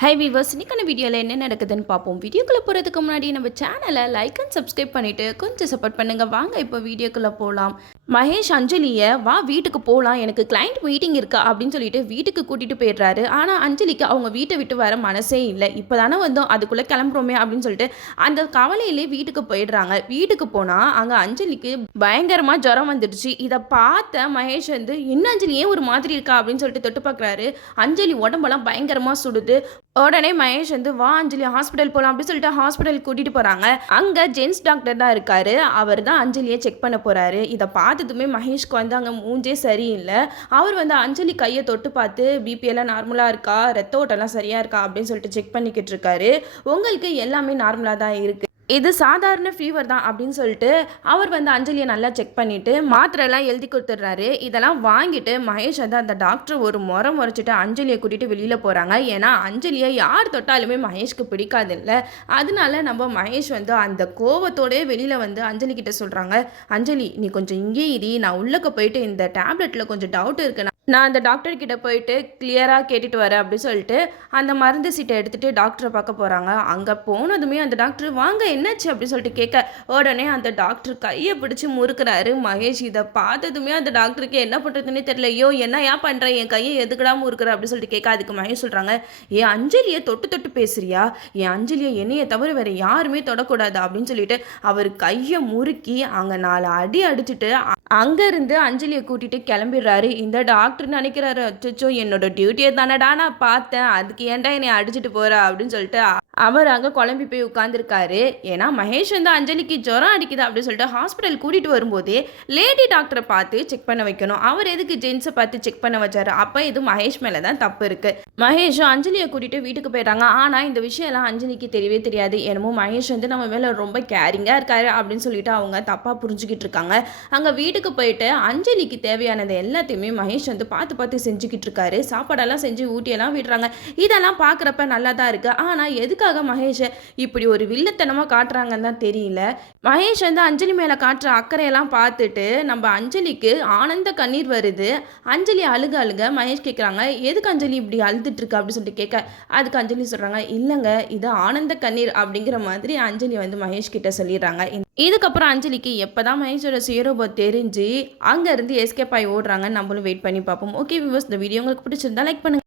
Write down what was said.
High viewers இன்னைக்கான வீடியோவில் என்ன நடக்குதுன்னு பார்ப்போம். வீடியோக்குள்ளே போகிறதுக்கு முன்னாடி நம்ம சேனலை லைக் அண்ட் சப்ஸ்கிரைப் பண்ணிவிட்டு கொஞ்சம் சப்போர்ட் பண்ணுங்கள் வாங்க இப்போ வீடியோக்குள்ளே போகலாம் மகேஷ் அஞ்சலியை வா வீட்டுக்கு போகலாம் எனக்கு கிளைண்ட் மீட்டிங் இருக்கா அப்படின்னு சொல்லிட்டு வீட்டுக்கு கூட்டிகிட்டு போயிடுறாரு. ஆனால் அஞ்சலிக்கு அவங்க வீட்டை விட்டு வர மனசே இல்லை. இப்போ தானே வந்தோம் அதுக்குள்ளே கிளம்புறோமே அப்படின்னு சொல்லிட்டு அந்த கவலையிலே வீட்டுக்கு போயிடுறாங்க. வீட்டுக்கு போனால் அங்கே அஞ்சலிக்கு பயங்கரமாக ஜுரம் வந்துடுச்சு. இதை பார்த்த மகேஷ் வந்து என்ன அஞ்சலி ஏன் ஒரு மாதிரி இருக்கா? அப்படின்னு சொல்லிட்டு தொட்டு பார்க்குறாரு. அஞ்சலி உடம்பெல்லாம் பயங்கரமாக சுடுது. உடனே மகேஷ் வந்து வா அஞ்சலி ஹாஸ்பிட்டல் போகலாம் அப்படின்னு சொல்லிட்டு ஹாஸ்பிட்டல் கூட்டிகிட்டு போகிறாங்க அங்கே ஜென்ஸ் டாக்டர் தான் இருக்காரு. அவர் தான் அஞ்சலியை செக் பண்ண போகிறாரு இதை பார்த்ததுமே மகேஷ்க்கு வந்து அங்கே மூஞ்சே சரியில்லை. அவர் வந்து அஞ்சலி கையை தொட்டு பார்த்து பிபிஎல்லாம் நார்மலாக இருக்கா? ரத்த ஓட்டெல்லாம் சரியாக இருக்கா? அப்படின்னு சொல்லிட்டு செக் பண்ணிக்கிட்டு இருக்காரு. உங்களுக்கு எல்லாமே நார்மலாக தான் இருக்குது இது சாதாரண ஃபீவர் தான் அப்படின்னு சொல்லிட்டு அவர் வந்து அஞ்சலியை நல்லா செக் பண்ணிவிட்டு மாத்திரைலாம் எழுதி கொடுத்துட்றாரு. இதெல்லாம் வாங்கிட்டு மகேஷ் வந்து அந்த டாக்டர் ஒரு முறை முறைச்சிட்டு அஞ்சலியை கூட்டிகிட்டு வெளியில் போகிறாங்க ஏன்னா அஞ்சலியை யார் தொட்டாலுமே மகேஷ்க்கு பிடிக்காது இல்லை அதனால நம்ம மகேஷ் வந்து அந்த கோவத்தோடயே வெளியில் வந்து அஞ்சலி கிட்ட சொல்கிறாங்க அஞ்சலி நீ கொஞ்சம் இங்கே இரு. நான் உள்ளக்க போயிட்டு இந்த டேப்லெட்டில் கொஞ்சம் டவுட் இருக்கு. நான் அந்த டாக்டர்கிட்ட போயிட்டு கிளியராக கேட்டுட்டு வரேன் அப்படின்னு சொல்லிட்டு அந்த மருந்து சீட்டை எடுத்துகிட்டு டாக்டரை பார்க்க போகிறாங்க அங்கே போனதுமே அந்த டாக்டர் வாங்க என்னாச்சு? அப்படின்னு சொல்லிட்டு கேட்க உடனே அந்த டாக்டர் கையை பிடிச்சி முறுக்கிறாரு. மகேஷ் இதை பார்த்ததுமே அந்த டாக்டருக்கு என்ன பண்ணுறதுன்னே தெரியல. ஐயோ என்ன ஏன் பண்ணுறேன் என் கையை எதுக்கடா முறுக்குற? அப்படின்னு சொல்லிட்டு கேட்க அதுக்கு மகேஷ் சொல்கிறாங்க என் அஞ்சலியை தொட்டு தொட்டு பேசுறியா? என் அஞ்சலியை என்னையை தவிர வேறு யாருமே தொடக்கூடாது? அப்படின்னு சொல்லிட்டு அவர் கையை முறுக்கி அங்கே நாலு அடி அடிச்சுட்டு அங்கேருந்து அஞ்சலியை கூட்டிகிட்டு கிளம்பிடுறாரு. இந்த டாக்டர் நினைக்கிறாரு. அச்சோ என்னோட டியூட்டியை தானடா நான் பார்த்தேன். அதுக்கு ஏன்டா என்னை அடிச்சுட்டு போகிறா அப்படின்னு சொல்லிட்டு அவர் அங்கே குழம்பி போய் உட்காந்துருக்காரு ஏன்னா மகேஷ் வந்து அஞ்சலிக்கு ஜுரம் அடிக்குது அப்படின்னு சொல்லிட்டு ஹாஸ்பிட்டல் கூட்டிகிட்டு வரும்போதே லேடி டாக்டரை பார்த்து செக் பண்ண வைக்கணும். அவர் எதுக்கு ஜென்ஸை பார்த்து செக் பண்ண வச்சாரு? அப்போ இது மகேஷ் மேலே தான் தப்பு இருக்குது மகேஷும் அஞ்சலியை கூட்டிகிட்டு வீட்டுக்கு போயிட்டாங்க ஆனால் இந்த விஷயம்லாம் அஞ்சலிக்கு தெரியவே தெரியாது. என்னமோ மகேஷ் வந்து நம்ம மேலே ரொம்ப கேரிங்காக இருக்காரு அப்படின்னு சொல்லிட்டு அவங்க தப்பாக புரிஞ்சுக்கிட்டு இருக்காங்க. அங்கே வீட்டுக்கு போயிட்டு அஞ்சலிக்கு தேவையானது எல்லாத்தையுமே மகேஷ் வந்து பார்த்து பார்த்து செஞ்சுக்கிட்டு இருக்காரு. சாப்பாடெல்லாம் செஞ்சு ஊட்டியெல்லாம் விடுறாங்க. இதெல்லாம் பார்க்குறப்ப நல்லா தான் இருக்குது ஆனால் எதுக்காக மகேஷை இப்படி ஒரு வில்லத்தனமாக காட்டுறாங்கன்னு தான் தெரியல. மகேஷ் வந்து அஞ்சலி மேலே காட்டுற அக்கறையெல்லாம் பார்த்துட்டு நம்ம அஞ்சலிக்கு ஆனந்த கண்ணீர் வருது. அஞ்சலி அழுக அழுக மகேஷ் கேட்குறாங்க எதுக்கு அஞ்சலி இப்படி அழுதுட்டுருக்கு அப்படின்னு சொல்லிட்டு கேட்க அதுக்கு அஞ்சலி சொல்கிறாங்க இல்லைங்க இது ஆனந்த கண்ணீர் அப்படிங்கிற மாதிரி அஞ்சலி வந்து மகேஷ் கிட்ட சொல்லிடுறாங்க. இதுக்கப்புறம் அஞ்சலிக்கு எப்போ தான் மகேஷோட சுயரூபம் தெரிஞ்சு அங்கேருந்து எஸ்கேப் ஆகி ஓடுறாங்க நம்மளும் வெயிட் பண்ணி பார்ப்போம். ஓகே விவஸ் இந்த வீடியோ உங்களுக்கு பிடிச்சிருந்தா லைக் பண்ணுங்க.